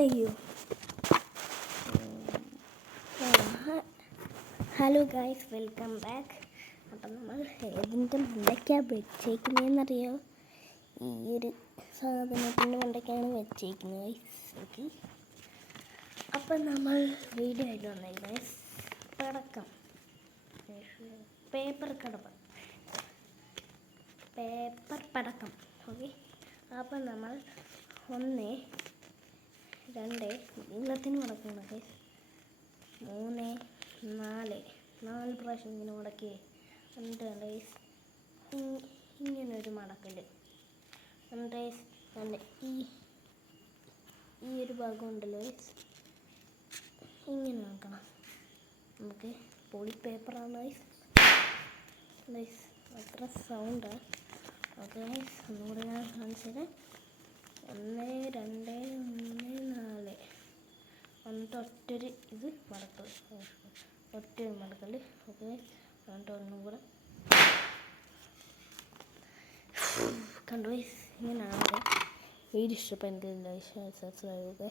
അയ്യോ. Hello guys, welcome back. അപ്പം നമ്മൾ ഏതിൻ്റെ മണ്ടയ്ക്കാണ് വെച്ചേക്കുന്നതെന്നറിയോ? ഈ ഒരു സാധനത്തിൻ്റെ മണ്ടയ്ക്കാണ് വെച്ചേക്കുന്നത് ഗൈസ്. ഓക്കെ, അപ്പം നമ്മൾ വീഡിയോ ആയിട്ട് വന്നേ ഗൈസ്. പടക്കം, പേപ്പർ പടക്കം. ഓക്കെ, അപ്പം നമ്മൾ 1 2 നീളത്തിന് മടക്കണം ഗൈസ്. 3 4 പ്രാവശ്യം ഇങ്ങനെ മടക്കി എന്നിട്ട് ഗൈസ് ഇങ്ങനൊരു മടക്കൽ എന്നിട്ട് നല്ല ഈ ഒരു ഭാഗം ഉണ്ടല്ലോ ഗൈസ്, ഇങ്ങനെ നോക്കണം. നമുക്ക് പൊളി പേപ്പറാണ് ഗൈസ്. അത്ര സൗണ്ടാണ്. ഓക്കെ ഗൈസ്, ഒന്നുകൂടെ ഞാൻ കാണിച്ചത്. 1 2 3 4 എന്നിട്ട് ഒറ്റൊരു ഇത് മടക്കൽ, ഒറ്റൊരു മടക്കൽ. ഓക്കെ, എന്നിട്ട് ഒന്നും കൂടെ കണ്ടു ഗൈസ്. ഇങ്ങനെയാണ് വീഡിയോ ഇഷ്ടപ്പെട്ടെങ്കിൽ ലൈക്ക് സബ്സ്ക്രൈബ്. ഓക്കെ.